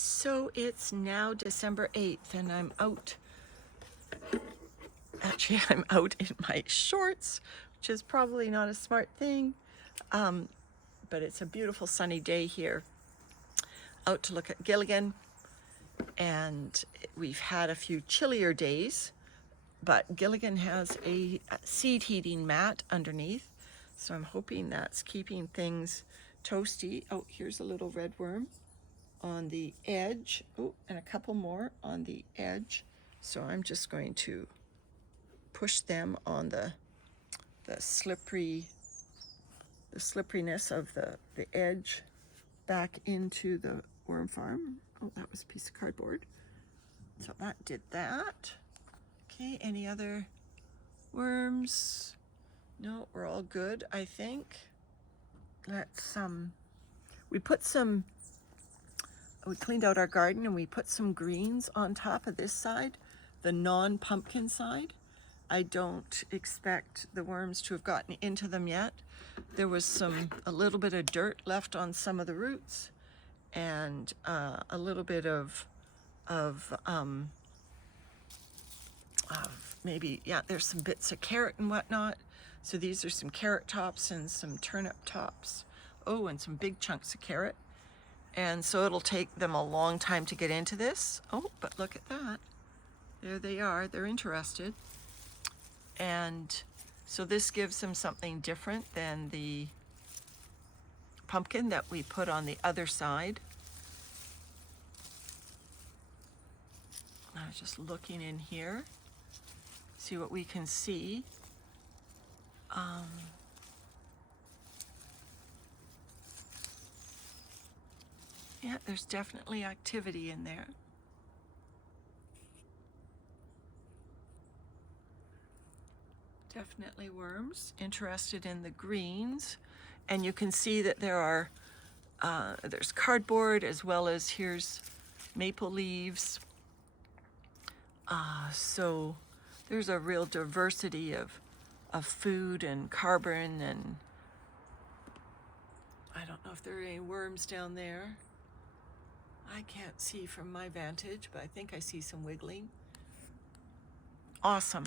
So it's now December 8th and I'm out. Actually, I'm out in my shorts, which is probably not a smart thing. But it's a beautiful sunny day here. Out to look at Gilligan. And we've had a few chillier days, but Gilligan has a seed heating mat underneath. So I'm hoping that's keeping things toasty. Oh, here's a little red worm on the edge. Oh, and a couple more on the edge. So I'm just going to push them on the slipperiness of the edge back into the worm farm. Oh, that was a piece of cardboard. So that did that. Okay, any other worms? No, we're all good, I think. Let's we cleaned out our garden and we put some greens on top of this side, the non-pumpkin side. I don't expect the worms to have gotten into them yet. There was a little bit of dirt left on some of the roots, and a little bit of maybe, yeah, there's some bits of carrot and whatnot. So these are some carrot tops and some turnip tops. Oh, and some big chunks of carrot. And so it'll take them a long time to get into this. Oh, but look at that. There they are. They're interested. And so this gives them something different than the pumpkin that we put on the other side. I was just looking in here, see what we can see. Yeah, there's definitely activity in there. Definitely worms interested in the greens. And you can see that there's cardboard, as well as here's maple leaves. So there's a real diversity of food and carbon, and I don't know if there are any worms down there. I can't see from my vantage, but I think I see some wiggling. Awesome.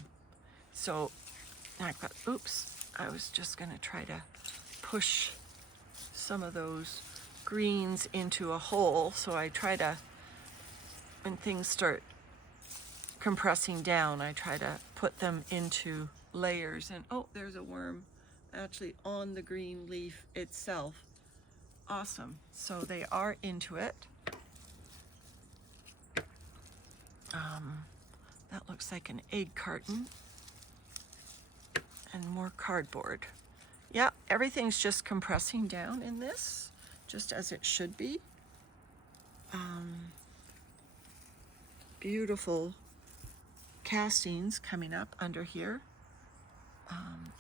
So I've got, oops, I was just gonna try to push some of those greens into a hole. So I try to, when things start compressing down, I try to put them into layers. And oh, there's a worm actually on the green leaf itself. Awesome. So they are into it. That looks like an egg carton. And more cardboard. Yeah, everything's just compressing down in this, just as it should be. Beautiful castings coming up under here.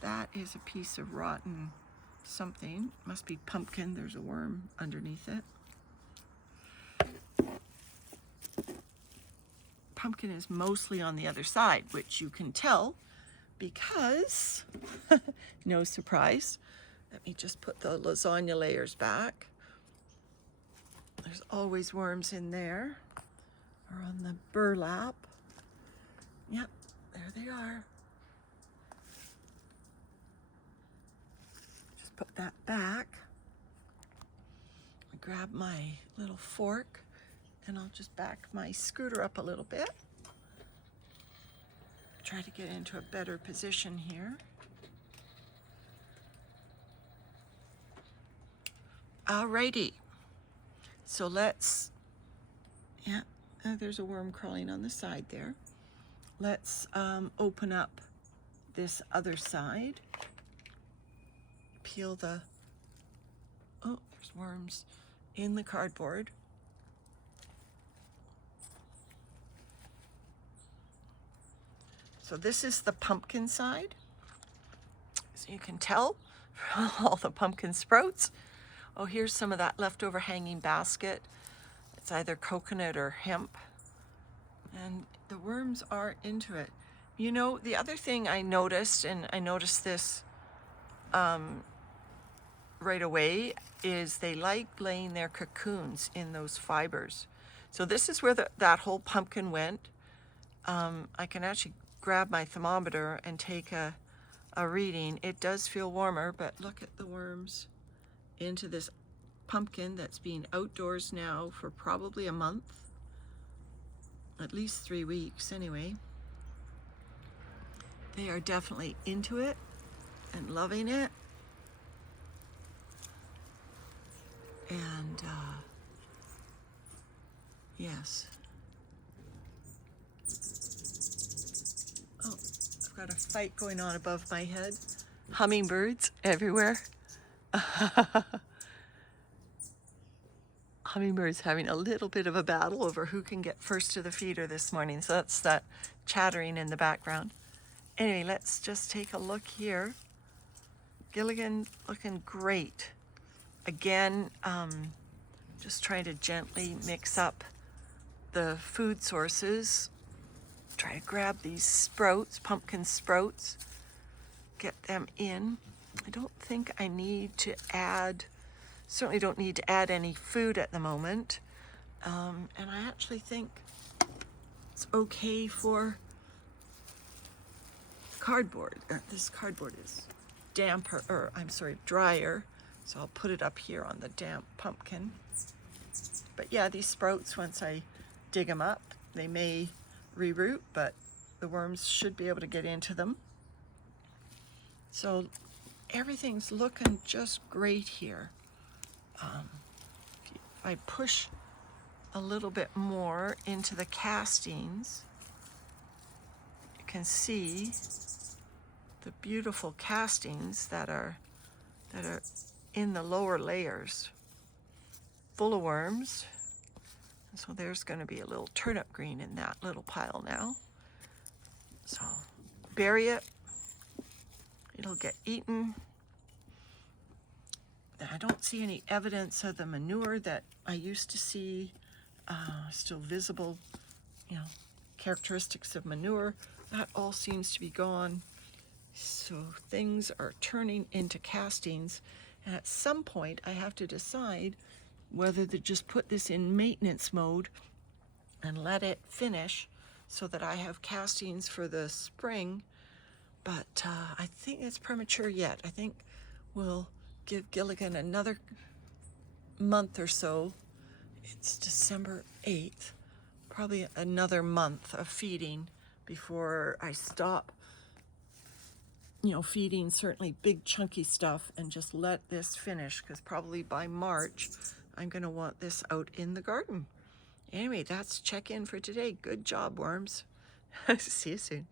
That is a piece of rotten something. Must be pumpkin. There's a worm underneath it. Pumpkin is mostly on the other side, which you can tell because, no surprise, let me just put the lasagna layers back. There's always worms in there, or on the burlap. Yep, there they are. Just put that back. I grab my little fork and I'll just back my scooter up a little bit. Try to get into a better position here. Alrighty. So let's, yeah, there's a worm crawling on the side there. Let's open up this other side. Peel the, oh, there's worms in the cardboard. So this is the pumpkin side. So you can tell all the pumpkin sprouts. Oh, here's some of that leftover hanging basket. It's either coconut or hemp. And the worms are into it. You know, the other thing I noticed, and I noticed this right away, is they like laying their cocoons in those fibers. So this is where that whole pumpkin went. I can actually grab my thermometer and take a reading. It does feel warmer, but look at the worms into this pumpkin that's been outdoors now for probably a month, at least 3 weeks anyway. They are definitely into it and loving it. And yes. Oh, I've got a fight going on above my head. Hummingbirds everywhere. Hummingbirds having a little bit of a battle over who can get first to the feeder this morning. So that's that chattering in the background. Anyway, let's just take a look here. Gilligan looking great. Again, just trying to gently mix up the food sources. Try to grab these sprouts, pumpkin sprouts, get them in. I don't think I need to add, certainly don't need to add any food at the moment. And I actually think it's okay for cardboard. This cardboard is damper, or I'm sorry, drier. So I'll put it up here on the damp pumpkin. But yeah, these sprouts, once I dig them up, they may reroot, but the worms should be able to get into them. So everything's looking just great here. If I push a little bit more into the castings, you can see the beautiful castings that are in the lower layers, full of worms. And so there's going to be a little turnip green in that little pile now. So bury it. It'll get eaten. And I don't see any evidence of the manure that I used to see. Still visible, you know, characteristics of manure. That all seems to be gone. So things are turning into castings. And at some point, I have to decide whether to just put this in maintenance mode and let it finish so that I have castings for the spring. But I think it's premature yet. I think we'll give Gilligan another month or so. It's December 8th. Probably another month of feeding before I stop, you know, feeding certainly big chunky stuff and just let this finish, because probably by March I'm going to want this out in the garden. Anyway, that's check-in for today. Good job, worms. See you soon.